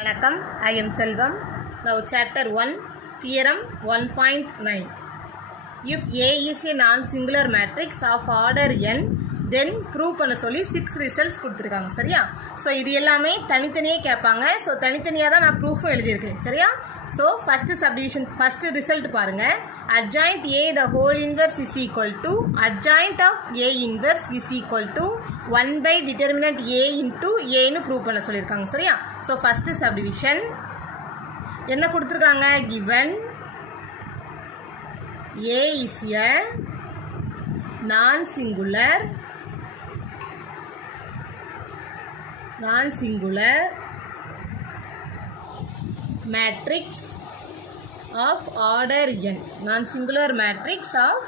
வணக்கம். I am Selvam. Now chapter 1 theorem 1.9. If A is a non-singular matrix of order n, then prove பண்ண சொல்லி 6 results கொடுத்துருக்காங்க. சரியா? So இது எல்லாமே தனித்தனியே கேட்பாங்க. ஸோ தனித்தனியாக தான் நான் ப்ரூஃபும் எழுதியிருக்கேன். சரியா? ஸோ ஃபஸ்ட்டு ரிசல்ட் பாருங்கள். adjoint A the whole inverse is equal to adjoint of A inverse is equal to 1 by determinant A into Aன்னு ப்ரூவ் பண்ண சொல்லியிருக்காங்க. சரியா? ஸோ ஃபஸ்ட்டு சப்டிவிஷன் என்ன கொடுத்துருக்காங்க? given A is a non-singular matrix of order n. non-singular matrix of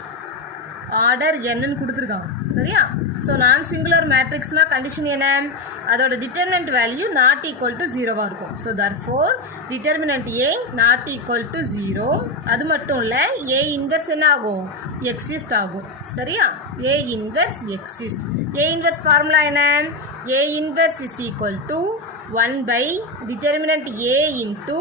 order n ன்னு கொடுத்துருக்காங்க. சரியா? So non-singular matrixனா condition என்ன? அதோட determinant value not equal to 0வாக இருக்கும். So therefore determinant A not equal to 0. அது மட்டும் இல்லை, A இன்வெர்ஸ் என்ன ஆகும்? எக்ஸிஸ்ட் ஆகும். சரியா? A inverse exist. A inverse formula என்ன? A inverse is equal to 1 by determinant A into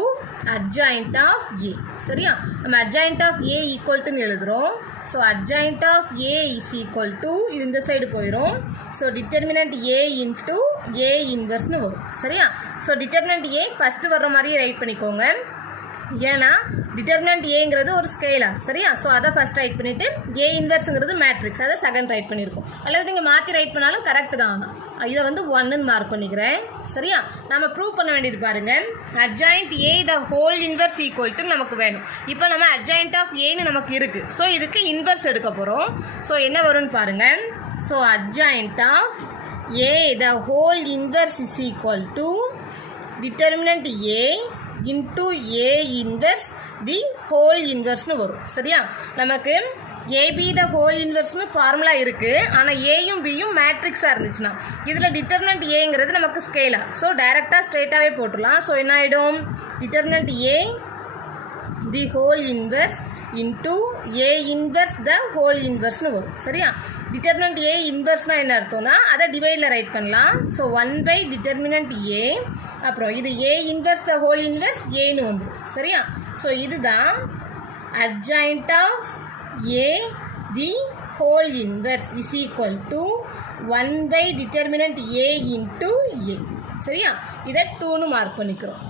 adjoint of A. சரியா? நம்ம adjoint of A equal to எழுதுறோம். So adjoint of A is equal to இது இந்த side போயிடும். So determinant A into A inverse வரும். சரியா? So determinant A first வர்ற மாதிரியே ரைட் பண்ணிக்கோங்க. ஏன்னா டிட்டர்மினன்ட் ஏங்கிறது ஒரு ஸ்கேலார். சரியா? ஸோ அதை ஃபஸ்ட் ரைட் பண்ணிவிட்டு ஏ இன்வெர்ஸுங்கிறது மேட்ரிக்ஸ், அதை செகண்ட் ரைட் பண்ணியிருக்கோம். அல்லது நீங்கள் மாற்றி ரைட் பண்ணாலும் கரெக்டு தான். இதை வந்து 1ன்னு மார்க் பண்ணிக்கிறேன். சரியா? நம்ம ப்ரூவ் பண்ண வேண்டியது பாருங்கள். adjoint A the whole inverse equal to நமக்கு வேணும். இப்போ நம்ம adjoint of Aன்னு நமக்கு இருக்குது. ஸோ இதுக்கு இன்வெர்ஸ் எடுக்க போகிறோம். ஸோ என்ன வரும்னு பாருங்கள். So adjoint of A the whole inverse is equal to determinant A into A inverse the whole inverseனு வரும். சரியா? நமக்கு AB the whole inverseனு ஃபார்முலா இருக்குது. ஆனால் ஏயும் பியும் மேட்ரிக்ஸாக இருந்துச்சுன்னா இதில் டிட்டர்மினன்ட் ஏங்கிறது நமக்கு ஸ்கேலாக. ஸோ டைரெக்டாக ஸ்ட்ரெயிட்டாகவே போட்டுடலாம். ஸோ என்ன ஆகிடும்? Determinant A the whole inverse into A inverse the whole inverseனு வரும். சரியா? டிட்டர்மினன்ட் A இன்வெர்ஸ்னால் என்ன அர்த்தம்னா அதை டிவைடில் ரைட் பண்ணலாம். ஸோ 1 by determinant A, அப்புறம் இது A inverse the whole inverse Aன்னு வந்துடும். சரியா? ஸோ இதுதான் adjoint of A the whole inverse is equal to 1 by determinant A into A. சரியா? இதை 2ன்னு மார்க் பண்ணிக்கிறோம்.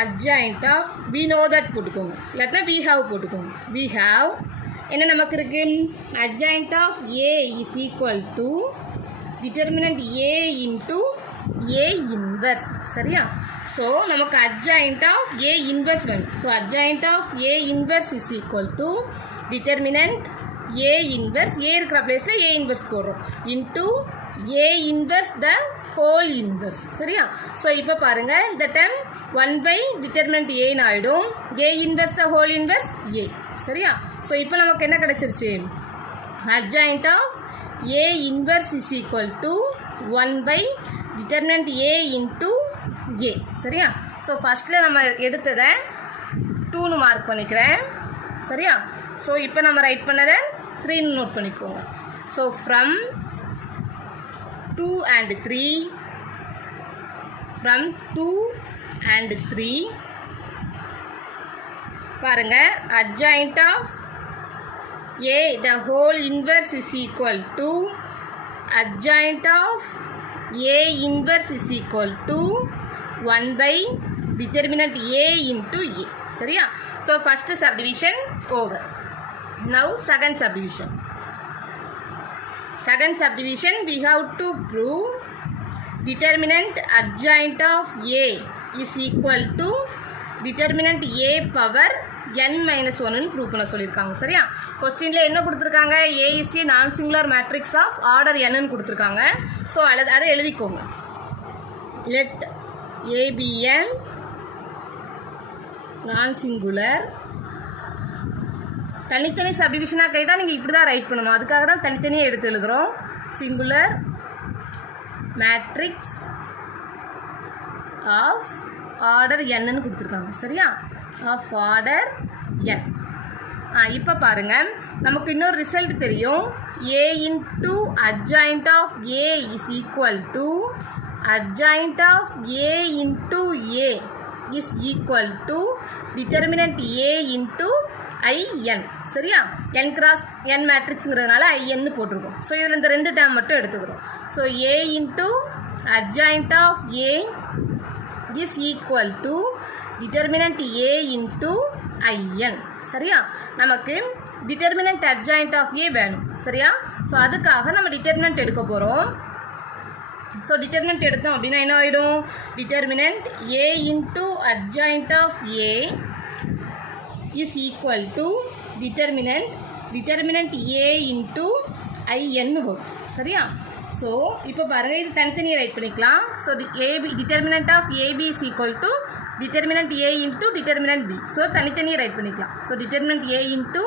adjoint of we know that போட்டுக்கோங்க, இல்லாட்டினா we have போட்டுக்கோங்க. we have என்ன நமக்கு இருக்கு? adjoint of A is equal to determinant A into A inverse. சரியா? ஸோ நமக்கு adjoint of A inverse வேணும். So adjoint of A inverse is equal to determinant A inverse, A இருக்கிற பிளேஸில் A inverse போடுறோம், into A inverse the whole inverse. சரியா? So இப்போ பாருங்கள், இந்த டைம் 1 by determinant Aன்னு ஆகிடும். A inverse the whole inverse A. சரியா? ஸோ இப்போ நமக்கு என்ன கிடச்சிருச்சு? adjoint of A inverse is equal to 1 by determinant A into A. சரியா? ஸோ ஃபஸ்ட்டில் நம்ம எடுத்ததை 2ன்னு மார்க் பண்ணிக்கிறேன். சரியா? ஸோ இப்போ நம்ம ரைட் பண்ணதை 3ன்னு நோட் பண்ணிக்கோங்க. So from 2 and 3, from 2 and 3 பாருங்க, adjoint of A the whole inverse is equal to adjoint of A inverse is equal to 1 by determinant A into A. சரியா? so first subdivision over. now second subdivision we have to prove determinant adjoint of A is equal to determinant A power n minus 1ன்னு prove பண்ண சொல்லியிருக்காங்க. சரியா? கொஸ்டினில் என்ன கொடுத்துருக்காங்க? A is a non-singular matrix of order nன்னு கொடுத்துருக்காங்க. So அதை எழுதிக்கோங்க. let A be n non-singular. தனித்தனி சப்டிவிஷனாக கேட்டால் நீங்கள் இப்படி தான் ரைட் பண்ணணும். அதுக்காக தான் தனித்தனியாக எடுத்து எழுதுகிறோம். சிங்குலர் மேட்ரிக்ஸ் ஆஃப் ஆர்டர் என்னன்னு கொடுத்துருக்காங்க. சரியா? ஆஃப் ஆர்டர் என். இப்போ பாருங்கள், நமக்கு இன்னொரு ரிசல்ட் தெரியும். A into adjoint of A is equal to adjoint of A into A is equal to determinant A into IN. சரியா? n cross n மேட்ரிக்ஸ்ங்கிறதுனால IN போட்டிருக்கோம். ஸோ இதில் இந்த ரெண்டு டேம் மட்டும் எடுத்துக்கிறோம். So A into adjoint of A is equal to determinant A into IN. சரியா? நமக்கு determinant adjoint of A வேணும். சரியா? ஸோ அதுக்காக நம்ம determinant எடுக்க போகிறோம். ஸோ determinant எடுத்தோம் அப்படின்னா என்ன ஆகிடும்? determinant A into adjoint of A is equal to determinant A into IN வரும். சரியா? ஸோ இப்போ பாருங்கள், இது தனித்தனியாக ரைட் பண்ணிக்கலாம். So determinant of AB is equal to determinant A into determinant B. So தனித்தனியாக ரைட் பண்ணிக்கலாம். So determinant A into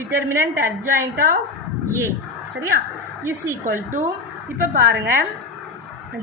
determinant adjoint of A. சரியா? is equal to, இப்போ பாருங்கள்,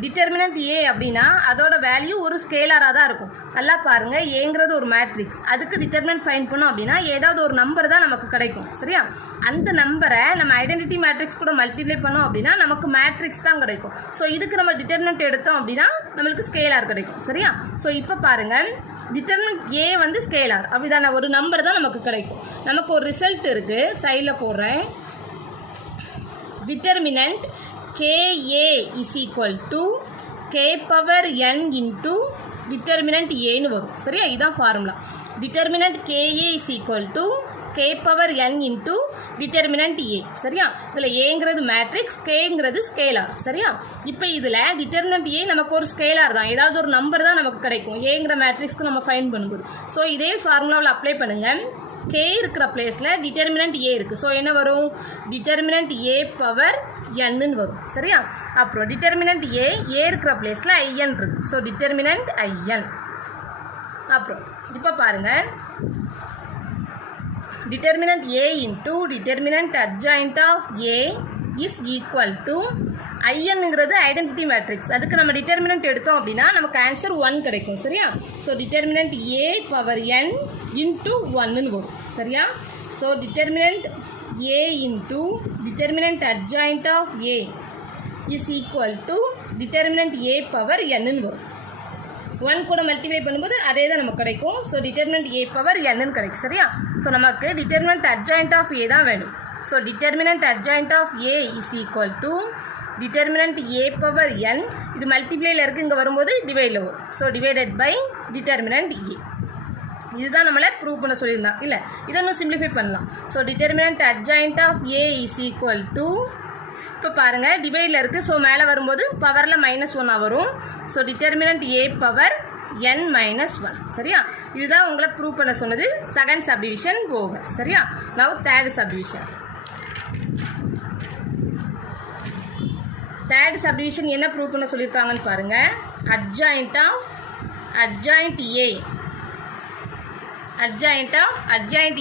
டிட்டர்மினன்ட் ஏ அப்படின்னா அதோட வேல்யூ ஒரு ஸ்கேலராக தான் இருக்கும். நல்லா பாருங்கள், ஏங்கிறது ஒரு மேட்ரிக்ஸ். அதுக்கு டிட்டர்மினன்ட் ஃபைண்ட் பண்ணோம் அப்படின்னா ஏதாவது ஒரு நம்பர் தான் நமக்கு கிடைக்கும். சரியா? அந்த நம்பரை நம்ம ஐடென்டிட்டி மேட்ரிக்ஸ் கூட மல்டிப்ளை பண்ணோம் அப்படின்னா நமக்கு மேட்ரிக்ஸ் தான் கிடைக்கும். ஸோ இதுக்கு நம்ம டிட்டர்மினன்ட் எடுத்தோம் அப்படின்னா நம்மளுக்கு ஸ்கேலார் கிடைக்கும். சரியா? ஸோ இப்போ பாருங்கள், டிட்டர்மினன்ட் ஏ வந்து ஸ்கேலார் அப்படிதான, ஒரு நம்பர் தான் நமக்கு கிடைக்கும். நமக்கு ஒரு ரிசல்ட் இருக்குது, சைடில் போடுறேன். Determinant KA is equal to K power n into determinant A னு வரும். சரியா? இதுதான் formula. determinant KA is equal to K power n into determinant A. சரியா? இதில் ஏங்கிறது மேட்ரிக்ஸ், கேங்கிறது ஸ்கேலார். சரியா? இப்போ இதில் determinant A நமக்கு ஒரு ஸ்கேலார் தான், ஏதாவது ஒரு நம்பர் தான் நமக்கு கிடைக்கும் ஏங்கிற மேட்ரிக்ஸ்க்கு நம்ம ஃபைண்ட் பண்ணும்போது. ஸோ இதே ஃபார்முலாவில் அப்ளை பண்ணுங்கள். K இருக்கிற பிளேஸில் டிட்டர்மினன்ட் A இருக்குது. ஸோ என்ன வரும்? டிட்டர்மினன்ட் A பவர் n வரும். சரியா? அப்புறம் டிட்டர்மினன்ட் A இருக்கிற பிளேஸில் IN இருக்குது. So determinant IN. அப்புறம் இப்போ பாருங்கள், determinant A into determinant adjoint of A is equal to INங்கிறது ஐடென்டிட்டி மேட்ரிக்ஸ். அதுக்கு நம்ம டிட்டர்மினன்ட் எடுத்தோம் அப்படின்னா நமக்கு ஆன்சர் 1 கிடைக்கும். சரியா? So determinant A power n into 1 வரும். சரியா? So determinant A into determinant adjoint of A is equal to determinant A power n வரும். 1 கூட மல்டிப்ளை பண்ணும்போது அதே தான் நமக்கு கிடைக்கும். So determinant A power n கிடைக்கும். சரியா? ஸோ நமக்கு டிட்டர்மினன்ட் adjoint of A தான் வேணும். So determinant adjoint of A is equal to determinant A power n, இது மல்டிப்ளையில் இருக்குது, இங்கே வரும்போது டிவைடில் வரும். So divided by determinant A. இதுதான் நம்மளை ப்ரூவ் பண்ண சொல்லியிருந்தான். இல்லை, இதை இன்னும் சிம்பிளிஃபை பண்ணலாம். So determinant adjoint of A is equal to, இப்போ பாருங்கள் டிவைடில் இருக்குது, ஸோ மேலே வரும்போது பவரில் -1 வரும். So determinant A power n minus 1. சரியா? இதுதான் உங்களை ப்ரூவ் பண்ண சொன்னது. Second subdivision over. சரியா? Now third subdivision. Third subdivision என்ன ப்ரூவ் பண்ண சொல்லியிருக்காங்கன்னு பாருங்கள். adjoint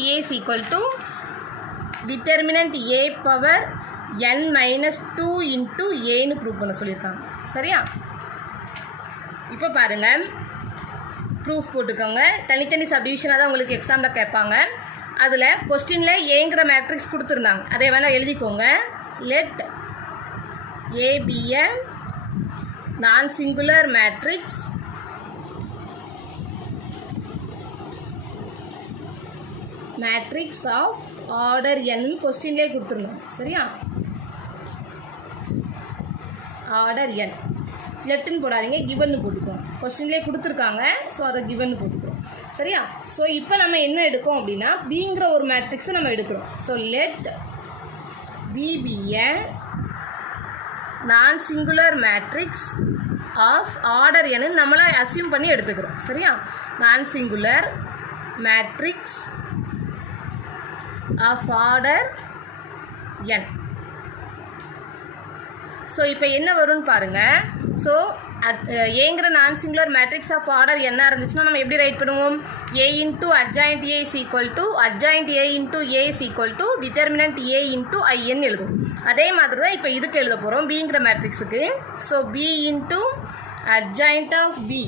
A is equal to determinant A power n minus 2 into Aன்னு ப்ரூவ் பண்ண சொல்லியிருக்காங்க. சரியா? இப்போ பாருங்கள், ப்ரூஃப் போட்டுக்கோங்க. தனித்தனி சப்டிவிஷனாக தான் உங்களுக்கு எக்ஸாமில் கேட்பாங்க. அதில் கொஸ்டினில் ஏங்கிற மேட்ரிக்ஸ் கொடுத்துருந்தாங்க, அதை வேணால் எழுதிக்கோங்க. Let A be a non-singular matrix of order n கொஸ்டின்லேயே கொடுத்துருந்தோம். சரியா? Order n. லெட்டுன்னு போடாதீங்க, கிவன்னு போட்டுக்கோங்க. கொஸ்டின்லேயே கொடுத்துருக்காங்க, ஸோ அதை கிவன்னு போட்டுக்கிறோம். சரியா? ஸோ இப்போ நம்ம என்ன எடுக்கோம் அப்படின்னா பிங்கிற ஒரு மேட்ரிக்ஸை நம்ம எடுக்கிறோம். So let B be a non-singular matrix of order n நம்மளை அசியூம் பண்ணி எடுத்துக்கிறோம். சரியா? non-singular matrix of order n. So இப்போ என்ன வரும்னு பாருங்கள். ஸோ ஏங்கிற நான் சிங்குலர் மேட்ரிக்ஸ் ஆஃப் ஆர்டர் என்ன இருந்துச்சுன்னா நம்ம எப்படி ரைட் பண்ணுவோம்? A into adjoint A is equal to adjoint A into A is equal to determinant A into IN எழுதுவோம். அதே மாதிரி தான் இப்போ இதுக்கு எழுத போகிறோம் பிங்கிற மேட்ரிக்ஸுக்கு. So B into adjoint of B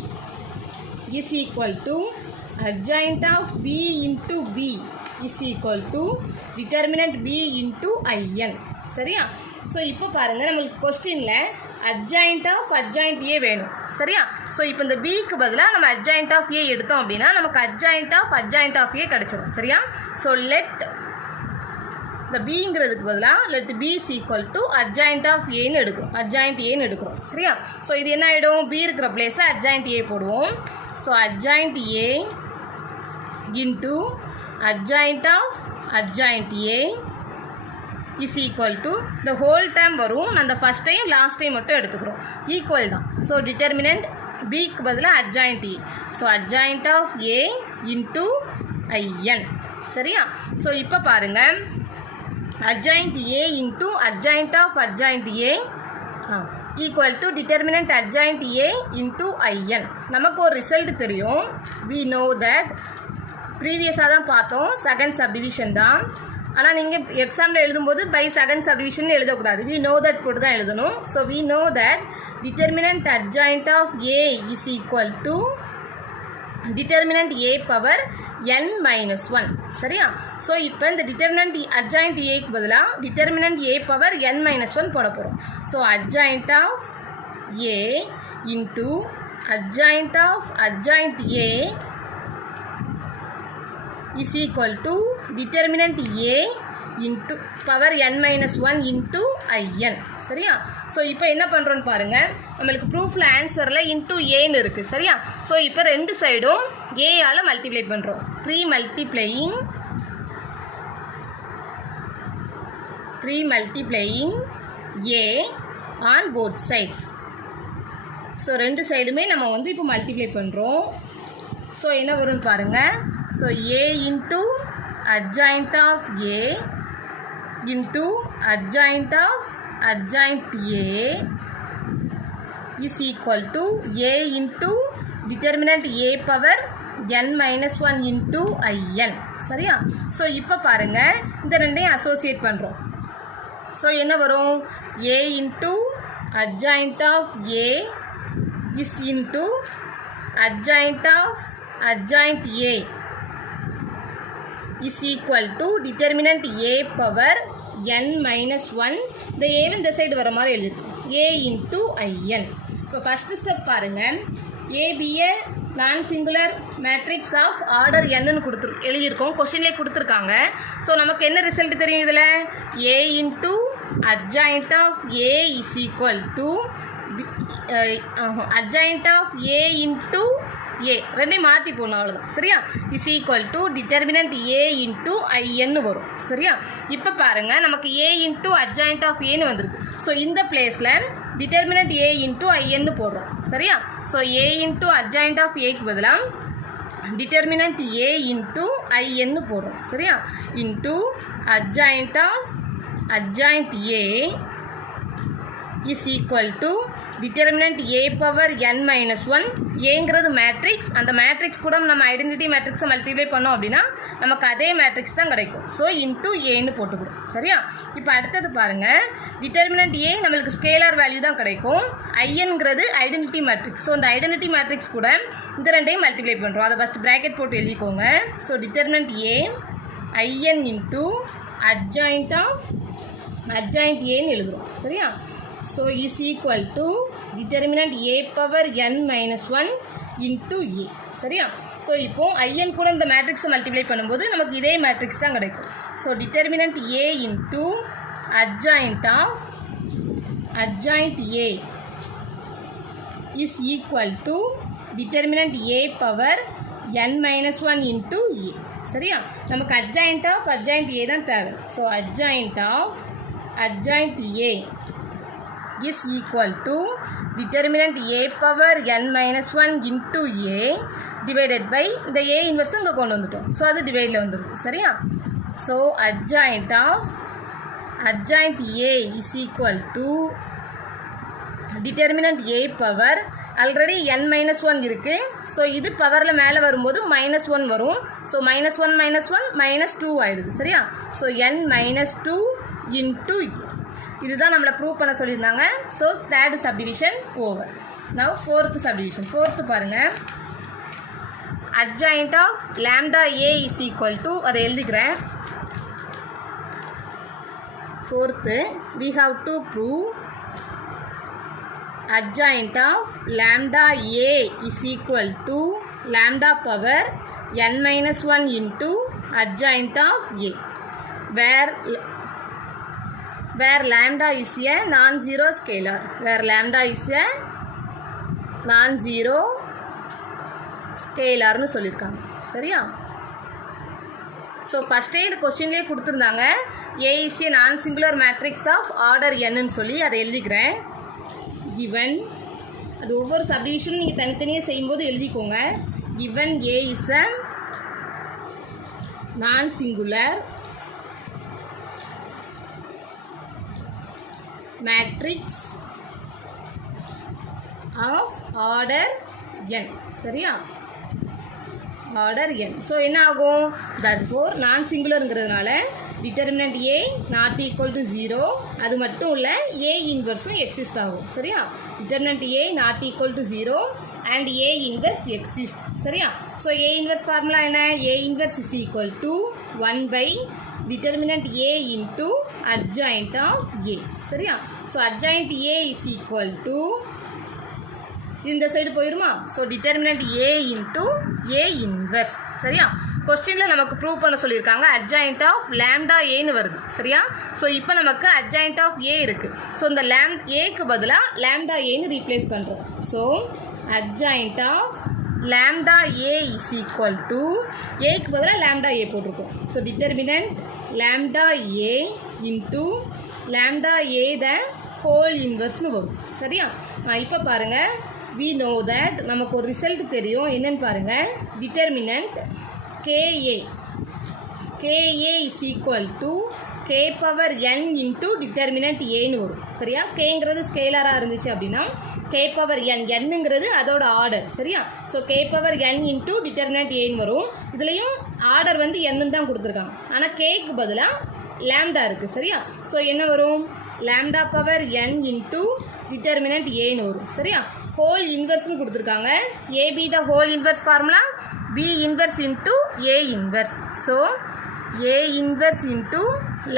is equal to adjoint of B into B is equal to determinant B into IN. சரியா? ஸோ இப்போ பாருங்கள், நம்மளுக்கு கொஸ்டினில் அட்ஜாயிண்ட் ஆஃப் அட்ஜாயிண்ட் ஏ வேணும். சரியா? ஸோ இப்போ இந்த பிக்கு பதிலாக நம்ம அட்ஜாயிண்ட் ஆஃப் ஏ எடுத்தோம் அப்படின்னா நமக்கு அட்ஜாயிண்ட் ஆஃப் ஏ கிடச்சிடும். சரியா? ஸோ லெட் இந்த பிங்கிறதுக்கு பதிலாக let B is equal to adjoint of ஏன்னு எடுக்கிறோம். அட்ஜாயிண்ட் ஏன்னு எடுக்கிறோம். சரியா? ஸோ இது என்ன ஆகிடும், பி இருக்கிற பிளேஸில் அட்ஜாயிண்ட் ஏ போடுவோம். So adjoint A into adjoint of adjoint A is equal to இந்த ஹோல் டைம் வரும். அந்த ஃபஸ்ட் டைம் லாஸ்ட் டைம் மட்டும் எடுத்துக்கிறோம். ஈக்குவல் தான். ஸோ டிட்டர்மினன்ட் பிக்கு பதிலாக adjoint A. So adjoint of A into IN. சரியா? ஸோ இப்போ பாருங்கள், adjoint A into adjoint of adjoint A equal to determinant adjoint A into IN. நமக்கு ஒரு ரிசல்ட் தெரியும். we know that ப்ரீவியஸாக தான் பார்த்தோம், செகண்ட் சப்டிவிஷன் தான். ஆனால் நீங்கள் எக்ஸாமில் எழுதும்போது பை செகண்ட் சப்டிவிஷன் எழுதக்கூடாது. we know that போட்டு தான் எழுதணும். So we know that determinant adjoint of A is equal to determinant A power n minus 1. சரியா? ஸோ இப்போ இந்த டிட்டர்மினன்ட் அட்ஜாயிண்ட் ஏக்கு பதிலாக determinant A power n minus 1 போட போகிறோம். So adjoint of A into adjoint of adjoint A is equal to determinant A into power n minus 1 into IN. சரியா? So இப்போ என்ன பண்ணுறோன்னு பாருங்கள், நம்மளுக்கு ப்ரூஃபில் ஆன்சரில் இன்ட்டு ஏன்னு இருக்குது. சரியா? ஸோ இப்போ ரெண்டு சைடும் ஏயால் மல்டிப்ளை பண்ணுறோம். Pre multiplying A on both sides. So ரெண்டு சைடுமே நம்ம வந்து இப்போ மல்டிப்ளை பண்ணுறோம். ஸோ என்ன வரும்னு பாருங்கள். So A into adjoint of A into adjoint of adjoint A is equal to A into determinant A power n minus 1 into IN. சரியா? ஸோ இப்போ பாருங்கள், இந்த ரெண்டையும் அசோசியேட் பண்ணுறோம். ஸோ என்ன வரும், A into adjoint of A is into adjoint of adjoint A is equal to determinant A power n minus 1. இந்த A இந்த சைடு வர மாதிரி எழுதிருக்கோம். A into IN. இப்போ ஃபஸ்ட்டு ஸ்டெப் பாருங்கள், ABA non singular matrix of order என்னன்னு எழுதியிருக்கோம். கொஸ்டின்லேயே கொடுத்துருக்காங்க. ஸோ நமக்கு என்ன ரிசல்ட் தெரியும் இதில், A into adjoint of A is equal to adjoint of A into A. ரெண்டையும் மாற்றி போடணும், அவ்வளோதான். சரியா? Is equal to determinant A into ஐன்னு வரும். சரியா? இப்போ பாருங்கள், நமக்கு A இன்ட்டு அட்ஜாயிண்ட் ஆஃப் ஏன்னு வந்திருக்கு. ஸோ இந்த பிளேஸில் டிட்டர்மினன்ட் A இன்ட்டு ஐன்னு போடுறோம். சரியா? So A into adjoint of ஏக்கு பதிலாக டிட்டர்மினன்ட் A இன்ட்டு ஐன்னு போடுறோம். சரியா? Into adjoint of adjoint A is equal to determinant A power n minus 1. ஏங்கிறது மேட்ரிக்ஸ். அந்த மேட்ரிக்ஸ் கூட நம்ம ஐடென்டிட்டி மேட்ரிக்ஸை மல்டிப்ளை பண்ணோம் அப்படின்னா நமக்கு அதே மேட்ரிக்ஸ் தான் கிடைக்கும். ஸோ இன்ட்டு ஏன்னு போட்டுக்கிறோம். சரியா? இப்போ அடுத்தது பாருங்கள், டிட்டர்மினன்ட் A நம்மளுக்கு ஸ்கேலார் வேல்யூ தான் கிடைக்கும். ஐஎன்கிறது ஐடென்டிட்டி மேட்ரிக்ஸ். ஸோ இந்த ஐடென்டிட்டி மேட்ரிக்ஸ் கூட இந்த ரெண்டையும் மல்டிப்ளை பண்ணுறோம். அதை ஃபஸ்ட் ப்ராக்கெட் போட்டு எழுதிக்கோங்க. So determinant A IN into adjoint of adjoint ஏன்னு எழுதுகிறோம். சரியா? So is equal to determinant A power n minus 1 into A. சரியா? ஸோ இப்போ ஐஎன் கூட இந்த மேட்ரிக்ஸை மல்டிப்ளை பண்ணும்போது நமக்கு இதே மேட்ரிக்ஸ் தான் கிடைக்கும். So determinant A into adjoint of adjoint A is equal to determinant A power n minus 1 into A. சரியா? நமக்கு adjoint of adjoint A தான் தேவை. So adjoint of adjoint A is equal to determinant A power n minus 1 into A divided by இந்த A inverse இங்கே கொண்டு வந்துட்டோம். So அது டிவைடில் வந்துருக்கு. சரியா? So adjoint of adjoint A is equal to determinant A power already n minus 1 இருக்குது. So இது பவரில் மேலே வரும்போது minus 1 வரும். ஸோ minus 1 minus 1 minus 2 ஆகிடுது. சரியா? So n minus 2 into A. இதுதான் நம்மளை ப்ரூவ் பண்ண சொல்லியிருந்தாங்க. So third subdivision over. Now fourth subdivision. Fourth பாருங்கள், adjoint of lambda A is equal to, அதை எழுதிக்கிறேன், fourth we have to prove adjoint of lambda a is equal to lambda power n minus 1 into adjoint of a, where lambda is a non-zero scalar, where lambda is a non-zero scalar னு சொல்லியிருக்காங்க. சரியா? So ஃபஸ்ட்டே இந்த கொஸ்டின்லேயே கொடுத்துருந்தாங்க A is a non-singular matrix of order n ன்னு சொல்லி அதை எழுதிக்கிறேன். given அது ஒவ்வொரு சப்டிவிஷனும் நீங்கள் தனித்தனியாக செய்யும்போது எழுதிக்கோங்க. given A is a non-singular matrix of order n. சரியா? order n. ஸோ என்ன ஆகும்? therefore நான் சிங்குலருங்கிறதுனால determinant A not equal to 0, அது மட்டும் இல்லை A இன்வர்ஸும் எக்ஸிஸ்ட் ஆகும். சரியா? Determinant A not equal to 0 and A inverse exist. சரியா? ஸோ A இன்வர்ஸ் ஃபார்முலா என்ன? A inverse is equal to 1 by determinant A into adjoint of A. சரியா? So adjoint A is equal to இந்த side போயிருமா? So determinant A into A inverse. சரியா? கொஸ்டினில் நமக்கு prove பண்ண சொல்லியிருக்காங்க அட்ஜாயிண்ட் ஆஃப் லேம்டா ஏன்னு வருது. சரியா? ஸோ இப்போ நமக்கு அட்ஜாயிண்ட் ஆஃப் ஏ இருக்குது. ஸோ இந்த ஏக்கு பதிலாக லேம்டா ஏன்னு ரீப்ளேஸ் பண்ணுறோம். So adjoint of lambda A is equal to ஏக்கு பதிலாக லேம்டா ஏ போட்டிருக்கோம். So determinant lambda A into lambda A the whole இன்வர்ஸ்னு வரும். சரியா? இப்போ பாருங்கள், we know that நமக்கு ஒரு ரிசல்ட் தெரியும். என்னன்னு பாருங்கள், determinant KA is equal to K power n into determinant Aன்னு வரும். சரியா? Kங்கிறது ஸ்கேலராக இருந்துச்சு அப்படின்னா K power n, என்னங்கிறது அதோட ஆர்டர். சரியா? So K power n into determinant Aன்னு வரும். இதுலேயும் ஆர்டர் வந்து என்னன்னு தான் கொடுத்துருக்காங்க, ஆனால் Kக்கு பதிலாக லேம்டா இருக்குது. சரியா? ஸோ என்ன வரும்? Lambda power n into determinant Aன்னு வரும். சரியா? ஹோல் இன்வர்ஸ்னு கொடுத்துருக்காங்க. AB the whole inverse formula B inverse into A inverse. So A inverse into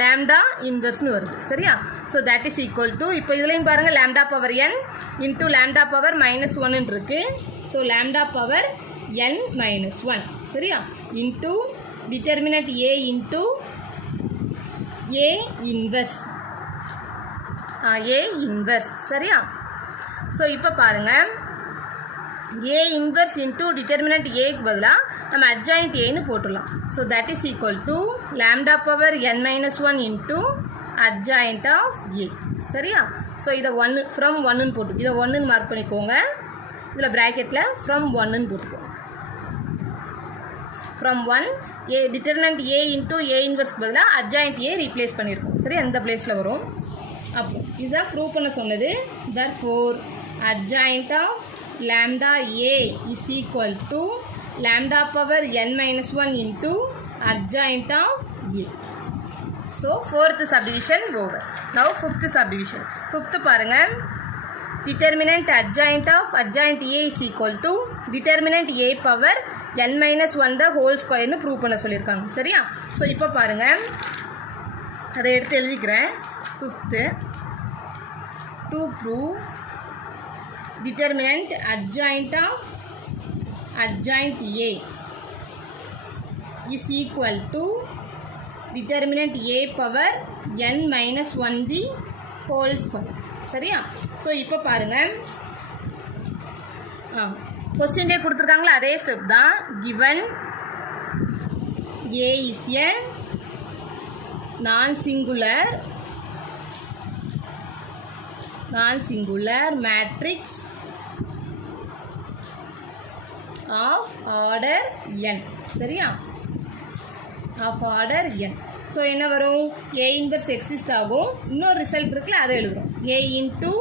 lambda inverse னு வருது. சரியா? So that is equal to, இப்போ இதுலையும் பாருங்கள் lambda power n into lambda power minus 1 இருக்கு. So lambda power n minus 1. சரியா? into determinant A into A inverse. A inverse. சரியா? So இப்போ பாருங்கள், A inverse into determinant Aக்கு பதிலாக நம்ம adjoint Aன்னு போட்டுடலாம். So that is equal to lambda power n minus 1 into adjoint of A. சரியா? So இதை 1 ஃப்ரம் 1ன்னு போட்டு, இதை 1ன்னு மார்க் பண்ணிக்கோங்க. இதில் ப்ராக்கெட்டில் ஃப்ரம் 1ன்னு போட்டுக்கோங்க. From 1 A determinant A into A இன்வர்ஸ்க்கு பதிலாக adjoint A ரீப்ளேஸ் பண்ணியிருக்கோம். சரி, அந்த பிளேஸில் வரும். அப்போ இதான் ப்ரூவ் பண்ண சொன்னது. therefore adjoint of lambda A is equal to lambda power n minus 1 into adjoint of A. So fourth subdivision over. Now fifth subdivision. Fifth பாருங்கள், determinant adjoint of adjoint A is equal to determinant A power n minus 1 the whole square னு prove பண்ண சொல்லியிருக்காங்க. சரியா? So இப்போ பாருங்கள், அதை எடுத்து எழுதிக்கிறேன். fifth to prove determinant adjoint of adjoint A is equal to determinant A power n minus 1 the whole square. சரியா? ஸோ இப்போ பாருங்கள், கொஸ்டின்லேயே கொடுத்துருக்காங்களா அதே ஸ்டெப் தான். given A is a non-singular matrix of order n. சரியா? of order n. ஸோ என்ன வரும்? A inverse exist ஆகும். இன்னொரு ரிசல்ட் இருக்குல்ல, அதை எழுதுகிறோம். A into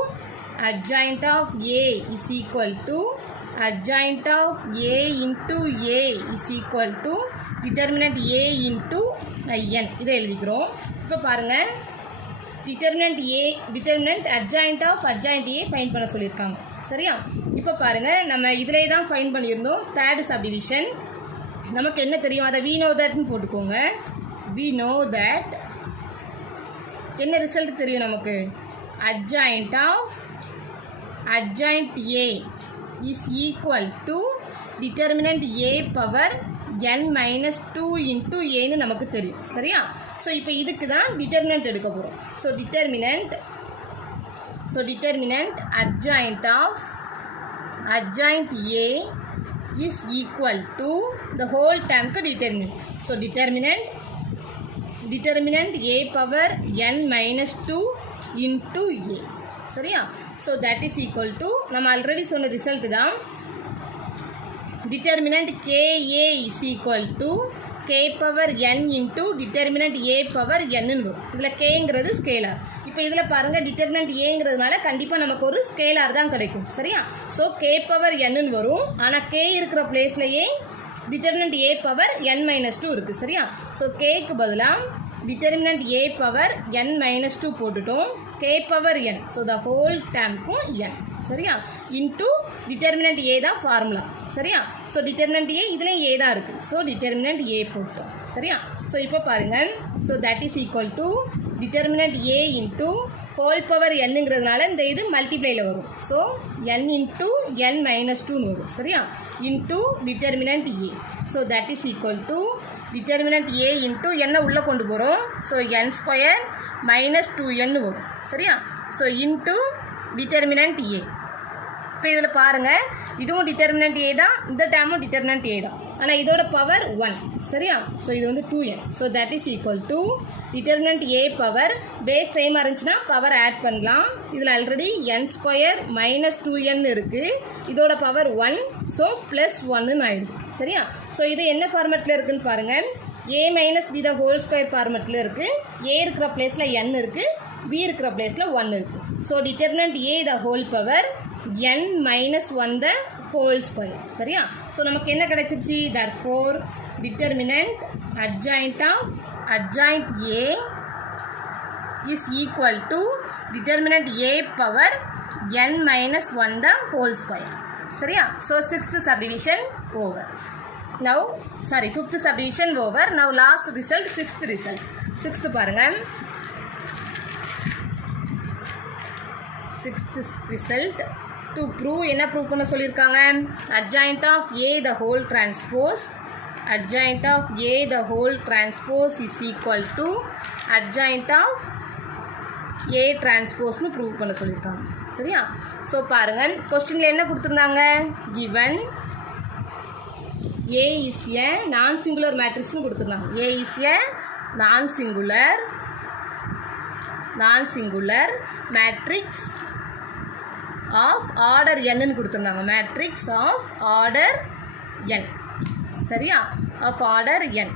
adjoint of A is equal to adjoint of A into A is equal to determinant A into n. இதை எழுதிக்கிறோம். இப்போ பாருங்கள், determinant adjoint of adjoint A find பண்ண சொல்லியிருக்காங்க. சரியா? இப்போ பாருங்கள், நம்ம இதிலே தான் ஃபைண்ட் பண்ணியிருந்தோம். தேர்ட் சப்டிவிஷன் நமக்கு என்ன தெரியும், அதை we know that னு போட்டுக்கோங்க. we know that என்ன ரிசல்ட் தெரியும் நமக்கு? adjoint of adjoint A is equal to determinant A power n minus 2 into A ன்னு நமக்கு தெரியும். சரியா? ஸோ இப்போ இதுக்கு தான் டிட்டர்மினன்ட் எடுக்க போகிறோம். So determinant adjoint of adjoint A is equal to the whole termக்கு determinant. So determinant A power n minus 2 into A. சரியா? So that is equal to நம்ம ஆல்ரெடி சொன்ன ரிசல்ட் தான். determinant KA is equal to K power n into determinant A power n வரும். இதில் Kங்கிறது scalar. இப்போ இதில் பாருங்கள் determinant ஏங்கிறதுனால கண்டிப்பாக நமக்கு ஒரு ஸ்கேலார் தான் கிடைக்கும். சரியா? ஸோ K பவர் n வரும். ஆனால் K இருக்கிற பிளேஸ்லையே determinant A power n minus 2 இருக்குது. சரியா? ஸோ Kக்கு பதிலாக determinant A power n minus 2 போட்டுட்டோம். K power n. So the whole termக்கும் n. சரியா? இன்டூ டிட்டர்மினன்ட் A தான் ஃபார்முலா. சரியா? ஸோ டிட்டர்மினன்ட் A இதுலேயும் A தான் இருக்குது. ஸோ டிட்டர்மினன்ட் A போட்டோம். சரியா? ஸோ இப்போ பாருங்கள். So that is equal to determinant A into whole power என்னங்கிறதுனால இந்த இது மல்டிப்ளையில் வரும். So n into n minus 2ன்னு வரும். சரியா? Into determinant A. So that is equal to determinant A into n உள்ளே கொண்டு போகிறோம். So n square minus 2n வரும். சரியா? So into determinant A. இப்போ இதில் பாருங்கள், இதுவும் டிட்டர்மினன்ட் A தான், இந்த டேமும் டிட்டர்மினன்ட் A தான். ஆனால் இதோட பவர் 1. சரியா? ஸோ இது வந்து 2n. So that is equal to determinant A power base சேமாக இருந்துச்சுன்னா பவர் ஆட் பண்ணலாம். இதில் already n square minus 2n இருக்குது. இதோட பவர் 1. ஸோ ப்ளஸ் 1ன்னு ஆகிடும். சரியா? ஸோ இது என்ன ஃபார்மெட்டில் இருக்குதுன்னு பாருங்கள். A minus B the whole square ஃபார்மெட்டில் இருக்குது. A இருக்கிற பிளேஸில் n இருக்குது, B இருக்கிற பிளேஸில் 1 இருக்குது. So determinant A the whole power n minus 1 the whole square. சரியா? ஸோ நமக்கு என்ன கிடைச்சிருச்சு? therefore determinant adjoint of adjoint A is equal to determinant A power n minus 1 the whole square. சரியா? So 6th subdivision over. Now sorry 5th subdivision over. Now last result 6th result. 6th பாருங்கள். 6th result to prove என்ன prove பண்ண சொல்லியிருக்காங்க? adjoint of A the whole transpose is equal to adjoint of A transpose prove பண்ண சொல்லியிருக்காங்க. சரியா? So பாருங்கள், கொஸ்டினில் என்ன கொடுத்துருந்தாங்க? given A is a non-singular matrixனு கொடுத்துருந்தாங்க. A is a non-singular matrix of order என்னன்னு கொடுத்துருந்தாங்க. Matrix of order n. சரியா? Of order n.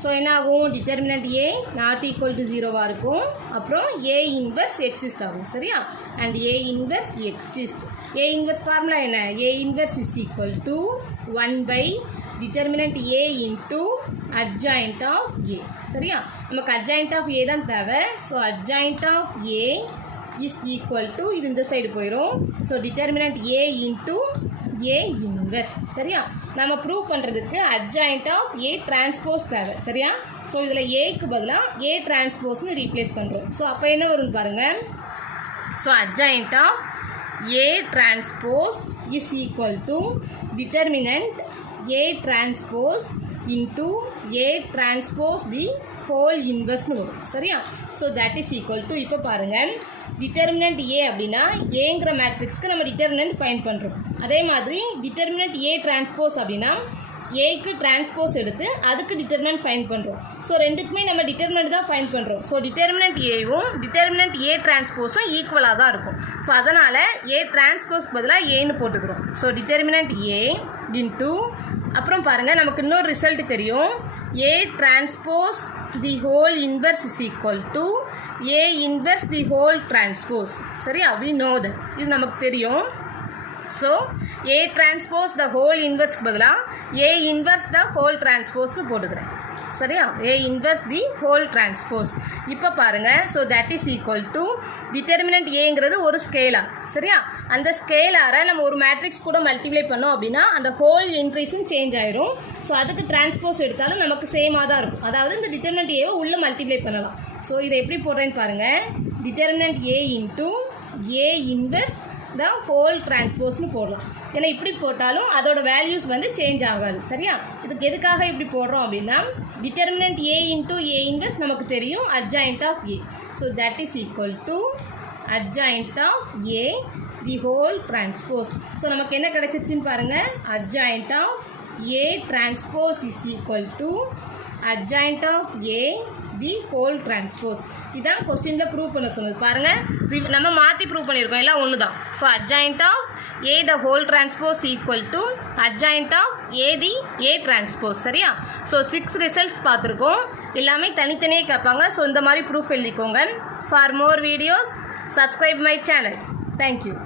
ஸோ என்ன ஆகும்? Determinant A not equal to 0வாக இருக்கும். அப்புறம் A இன்வெர்ஸ் எக்ஸிஸ்ட் ஆகும். சரியா? And A inverse exist. A inverse formula என்ன? A inverse is equal to 1 by determinant A into adjoint of A. சரியா? நமக்கு adjoint ஆஃப் A தான் தேவை. So adjoint of A is equal to இது இந்த side போயிடும். So determinant A into A inverse. சரியா? நம்ம ப்ரூவ் பண்ணுறதுக்கு adjoint ஆஃப் A டிரான்ஸ்போஸ் தேவை. சரியா? ஸோ இதில் Aக்கு பதிலாக A டிரான்ஸ்போஸ்னு ரீப்ளேஸ் பண்ணுறோம். ஸோ அப்போ என்ன வரும்னு பாருங்கள். So adjoint of A transpose is equal to determinant A transpose into A transpose the whole இன்வெர்ஸ்னு வரும். சரியா? So that is equal to இப்போ பாருங்கள், டிட்டர்மினன்ட் A அப்படின்னா ஏங்கிற மேட்ரிக்ஸ்க்கு நம்ம டிட்டர்மினன்ட் ஃபைண்ட் பண்ணுறோம். அதே மாதிரி டிட்டர்மினன்ட் A டிரான்ஸ்போஸ் அப்படின்னா ஏக்கு டிரான்ஸ்போஸ் எடுத்து அதுக்கு டிட்டர்மினன்ட் ஃபைண்ட் பண்ணுறோம். ஸோ ரெண்டுக்குமே நம்ம டிட்டர்மினன்ட் தான் ஃபைண்ட் பண்ணுறோம். ஸோ டிட்டர்மினன்ட் ஏவும் டிட்டர்மினன்ட் A டிரான்ஸ்போஸும் ஈக்குவலாக தான் இருக்கும். ஸோ அதனால் A டிரான்ஸ்போஸ் பதிலாக ஏன்னு போட்டுக்கிறோம். ஸோ டிட்டர்மினன்ட் A இன்டூ அப்புறம் பாருங்கள், நமக்கு இன்னொரு ரிசல்ட் தெரியும். A transpose the whole inverse is equal to A inverse the whole transpose. சரியா? we know that. இது நமக்கு தெரியும். So A transpose the whole இன்வெர்ஸ்க்கு பதிலாக A இன்வெர்ஸ் த ஹோல் டிரான்ஸ்போஸ்னு போட்டுக்கிறேன். சரியா? A inverse the whole transpose. இப்போ பாருங்கள், so that is equal to determinant ஏங்கிறது ஒரு ஸ்கேலா. சரியா? அந்த ஸ்கேலாரை நம்ம ஒரு மேட்ரிக்ஸ் கூட மல்டிப்ளை பண்ணோம் அப்படின்னா அந்த ஹோல் என்ட்ரிஸும் சேஞ்ச் ஆயிரும். ஸோ அதுக்கு டிரான்ஸ்போஸ் எடுத்தாலும் நமக்கு சேமாக தான் இருக்கும். அதாவது இந்த டிட்டர்மினன்ட் ஏவை உள்ளே மல்டிப்ளை பண்ணலாம். ஸோ இதை எப்படி போடுறேன்னு பாருங்கள். Determinant A into A inverse the whole டிரான்ஸ்போஸ்னு போடலாம். ஏன்னா இப்படி போட்டாலும் அதோட வேல்யூஸ் வந்து சேஞ்ச் ஆகாது. சரியா? இதுக்கு எதுக்காக இப்படி போடுறோம் அப்படின்னா determinant A into A inverse நமக்கு தெரியும் adjoint of A. So that is equal to adjoint of A the whole transpose. So நமக்கு என்ன கிடைச்சிருச்சுன்னு பாருங்கள். adjoint of A transpose is equal to adjoint of A the whole transpose. இதான் கொஸ்டினில் prove பண்ண சொன்னது. பாருங்கள், நம்ம மாற்றி ப்ரூவ் பண்ணியிருக்கோம், எல்லாம் ஒன்று தான். So adjoint of A the whole transpose equal to adjoint of A the A transpose. சரியா? ஸோ 6 ரிசல்ட்ஸ் பார்த்துருக்கோம். எல்லாமே தனித்தனியே கேட்பாங்க. ஸோ இந்த மாதிரி ப்ரூஃப் எழுதிக்கோங்க. For more videos subscribe my channel. Thank you.